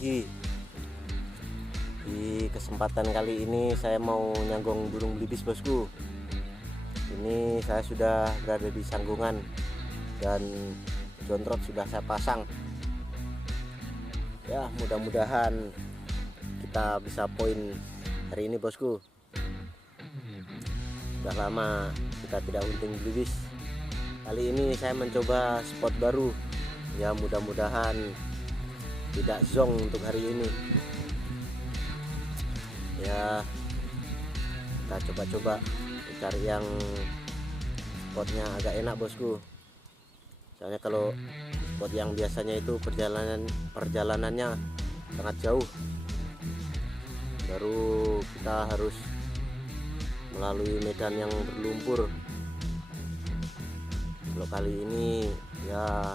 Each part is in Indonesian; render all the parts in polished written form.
lagi. Di kesempatan kali ini saya mau nyanggong burung belibis bosku. Ini saya sudah berada di sanggungan dan jontrot sudah saya pasang. Ya, mudah-mudahan kita bisa poin hari ini bosku. Sudah lama kita tidak hunting belibis. Kali ini saya mencoba spot baru. Ya, mudah-mudahan tidak zong untuk hari ini. Ya, kita coba-coba cari yang spotnya agak enak bosku. Soalnya kalau spot yang biasanya itu perjalanannya sangat jauh, baru kita harus melalui medan yang berlumpur. Kalau kali ini ya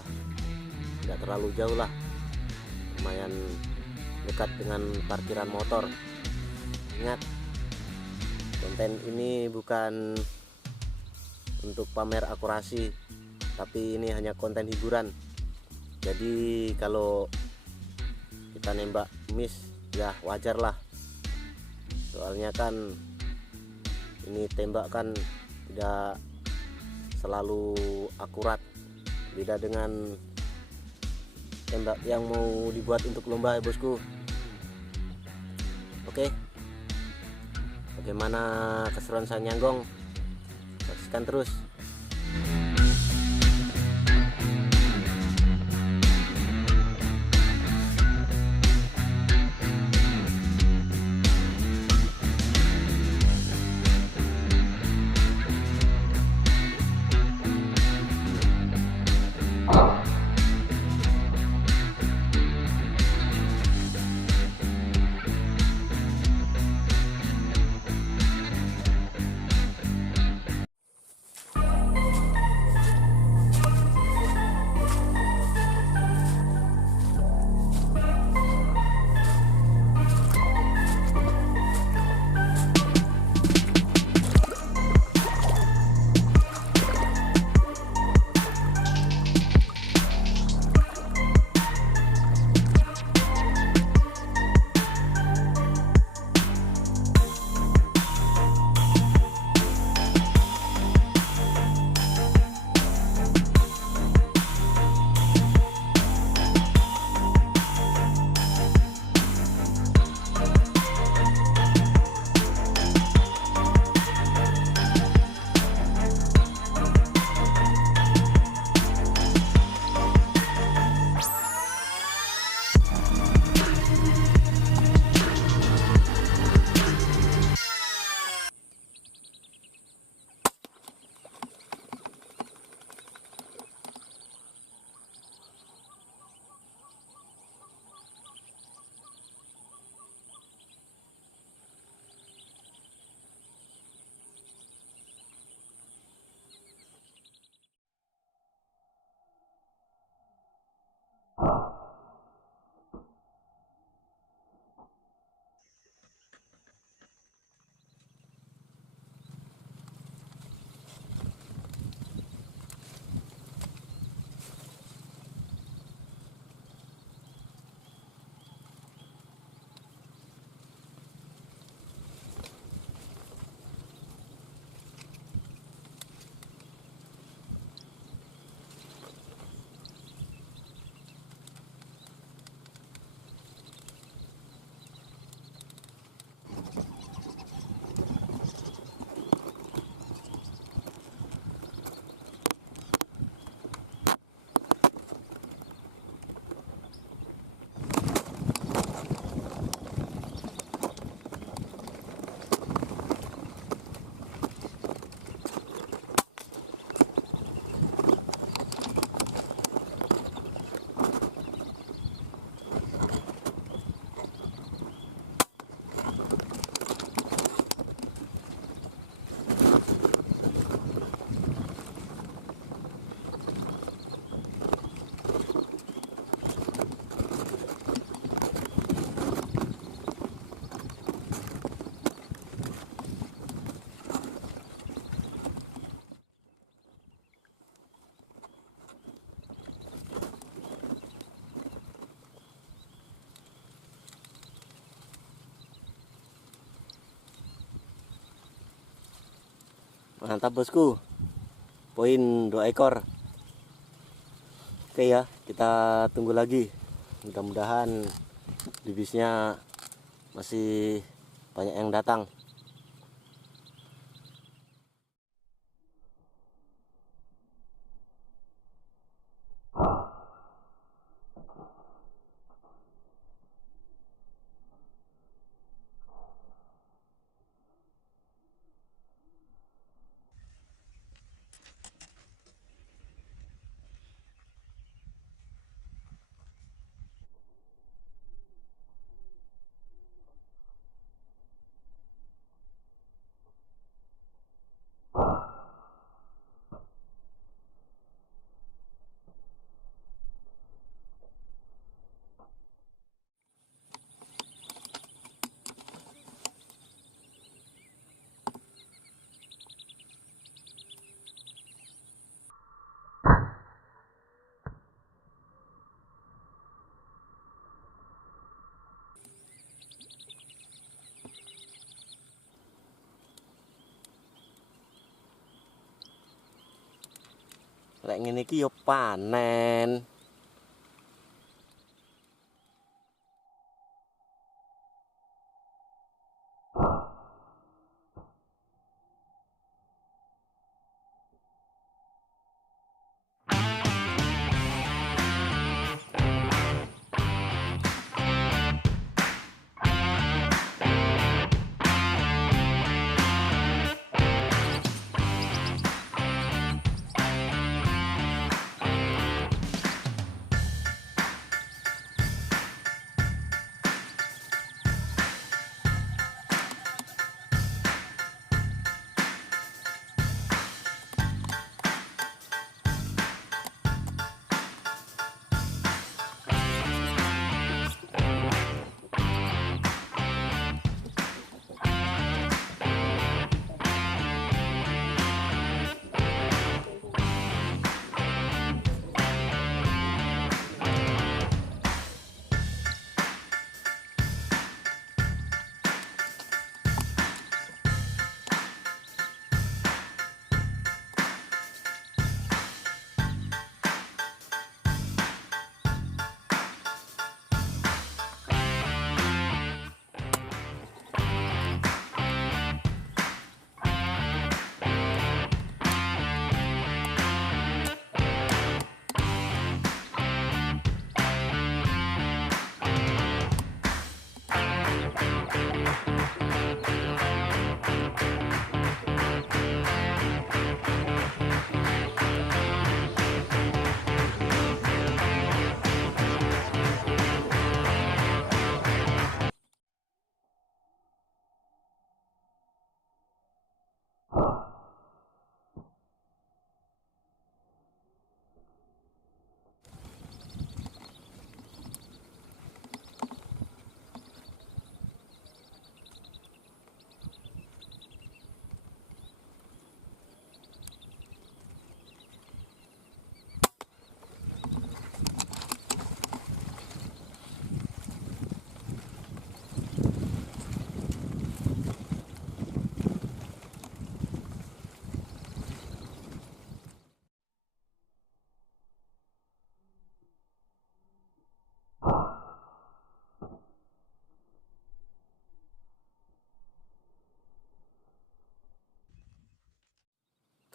tidak terlalu jauh lah, lumayan dekat dengan parkiran motor. Ingat, konten ini bukan untuk pamer akurasi, tapi ini hanya konten hiburan. Jadi kalau kita nembak miss ya wajar lah, soalnya kan ini tembak kan tidak selalu akurat, beda dengan tembak yang mau dibuat untuk lomba ya bosku. Oke, bagaimana keseruan saya nyanggong? Saksikan terus. Mantap bosku, poin 2 ekor. Oke ya, kita tunggu lagi. Mudah-mudahan bibisnya masih banyak yang datang. Lek ngene iki yo panen.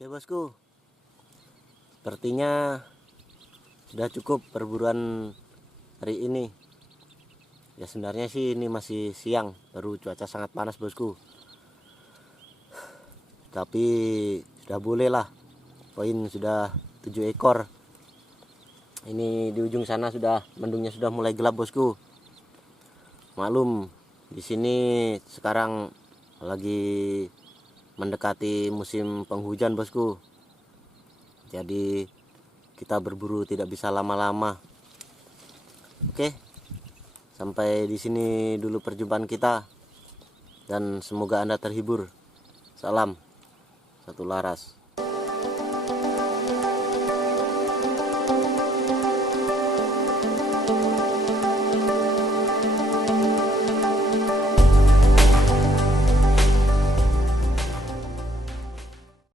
Oke bosku, sepertinya sudah cukup perburuan hari ini. Ya sebenarnya sih ini masih siang, baru cuaca sangat panas bosku. Tapi sudah boleh lah, poin sudah 7 ekor. Ini di ujung sana sudah mendungnya sudah mulai gelap bosku. Maklum, di sini sekarang lagi mendekati musim penghujan bosku. Jadi kita berburu tidak bisa lama-lama. Oke. Sampai di sini dulu perjumpaan kita. Dan semoga Anda terhibur. Salam satu laras.